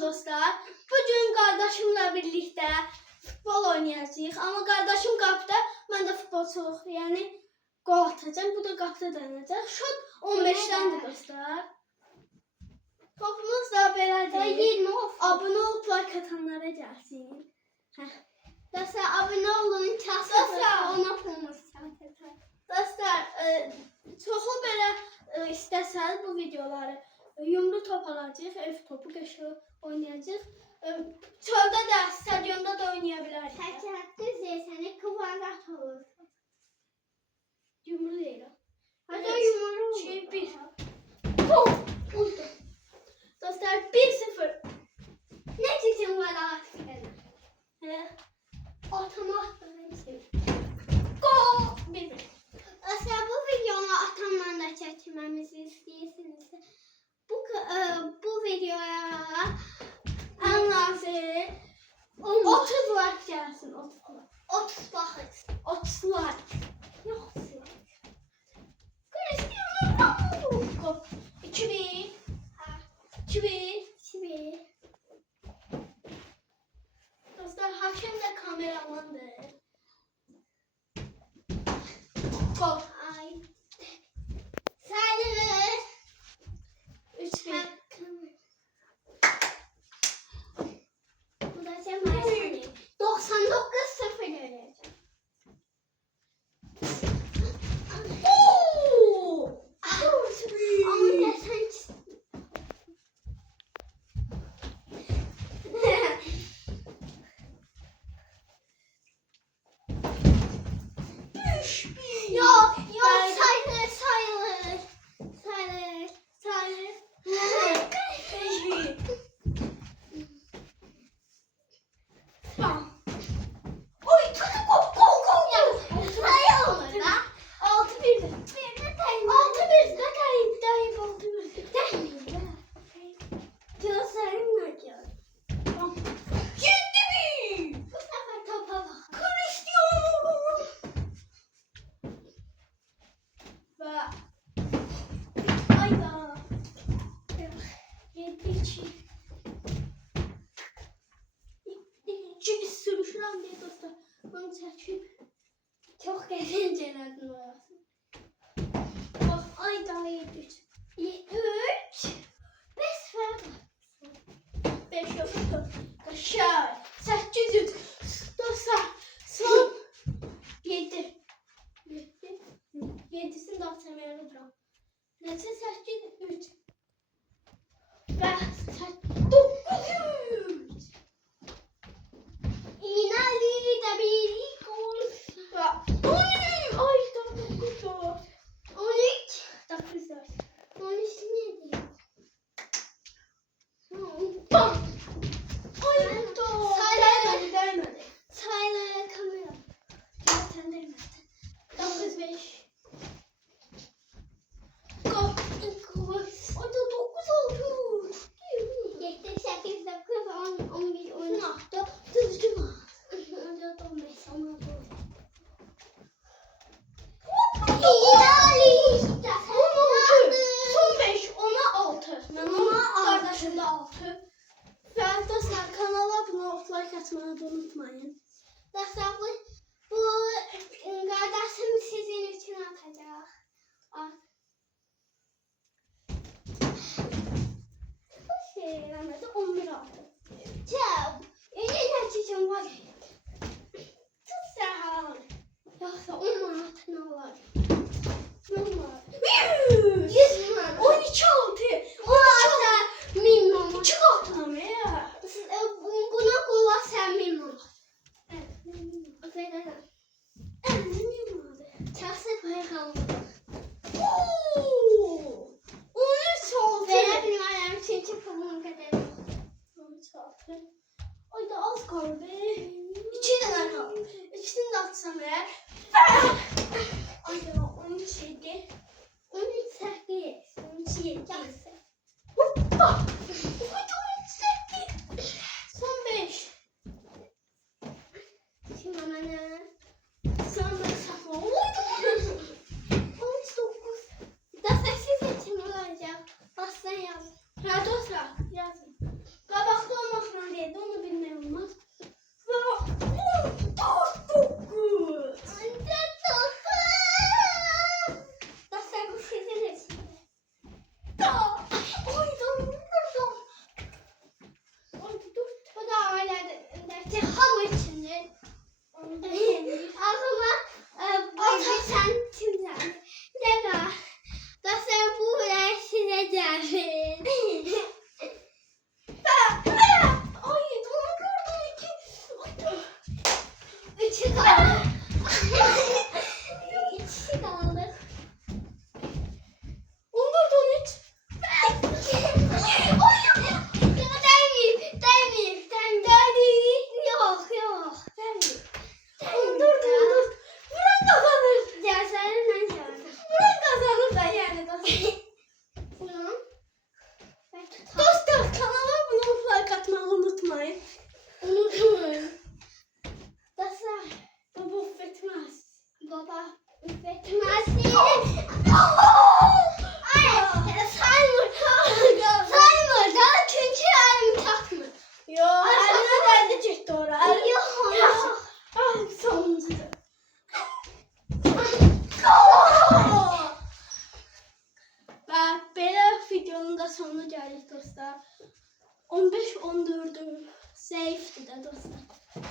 Salam dostlar. Bugün kardeşimle birlikte futbol oynayacağız. Ama kardeşim kapıda, ben de futbolçuluk, yani gol atacağım. Bu da kapıda dayanacak. Şut 15'tendir dostlar. Topumuz da belədir. Abone olup like atanlara gelsin. Dostlar abone olun, Dostlar, çoxu belə istəsəz bu videoları yumru top alacağıq, ev topu qəşəng oynayacağıq. Çöldə də, stadionda da oynaya bilərik. Hərəkətli zeytini kvadrat olur. Yumru deyirəm. Hadi yumru olur. 2-1. Uydu. Dostlar 1-0. Ne için var aslında? Hə. Otomat böyle. Gol. 1-1. Dostlar bu videonu atamdan da çekmemizi istiyorsanız bu videoya En azı 30 like gəlsin. 30 bakız. 30 like. Yok. Cristiano Ronaldo. 2-1. 2-1. Şimdi Dostlar, hakem de kameramandır. Gol. ay. Sayılır. 3-1. Bu da sen başlayın. 99-0 göreceğim. Oo! Ama ne sen Yok, sayılır. Bam. Oy, gol. Sayılır da. 6-1. Bir de sayılır. 6-1. Ne kayıp 6-1. Değil. Gözlerim acıyor. Bam. 7-1. Bu sefer topa bak. Cristiano. Ve ayda 7-2. İki bir sürüşürəm deyə dostlar. Bunu çəkib Çok eğlenceli orası. bax ayda 7-3. 3 5 var. 5 yox. Qaşay. 8-3. Dostlar, son 7. 7'sini də atmayan uduram. Neçə 8-3. Və 9-3. İnanılır da bir gol. Və ayda 9-4. 13 9-4. 13 ne diyor? Bam! Ayda. Dəymədi. Sayılı kamera. Sən dəymədi. 9-5. Gol. Ayda 9-6. 7 8 9 10 11 12 Sınaqda düzdür mü? 14 15 16 Son 5, ona 6. Mən ona qardaşımda 6. Və dostlar, kanala abunə olub like atmayı da unutmayın. Dostlar bu kardeşim sizin için atacak. Bu şey eləmədi, 11 6. Çab. Yine çizim var. Sən. Yoksa 10 manatına var. Nə var? 100 manat. 12 6. O ata 1000 manat. 2 qatına mı ya? Buna kulak sen 1000 manat. Evet. Aferin. 50 manat. Çası paykalım. Oo! 13 6. Verebilirim çünkü pulum kadar. 13 6. Ayda az qaldı. 2 dənə qaldı. İkisini də atsam eğer. Ayda 13 7. 13 8. 13 7. Çası. Hoppa! Ayda 13 8. Son 5. Şimdi bana Son 5 sakla. Ayda 13 9. da seksiz için olacak. Aslan yaz. Hə dostlar, yazın. Qabaqda Üfetmezsin. Ay, saymır. Saymır da çünkü elimi takmır. Yo, əlinə dəydi getdi ora. Yok. Sonuncudur. Və belə videonun da sonuna gəldik dostlar. 15-14 zəifdir də dostlar.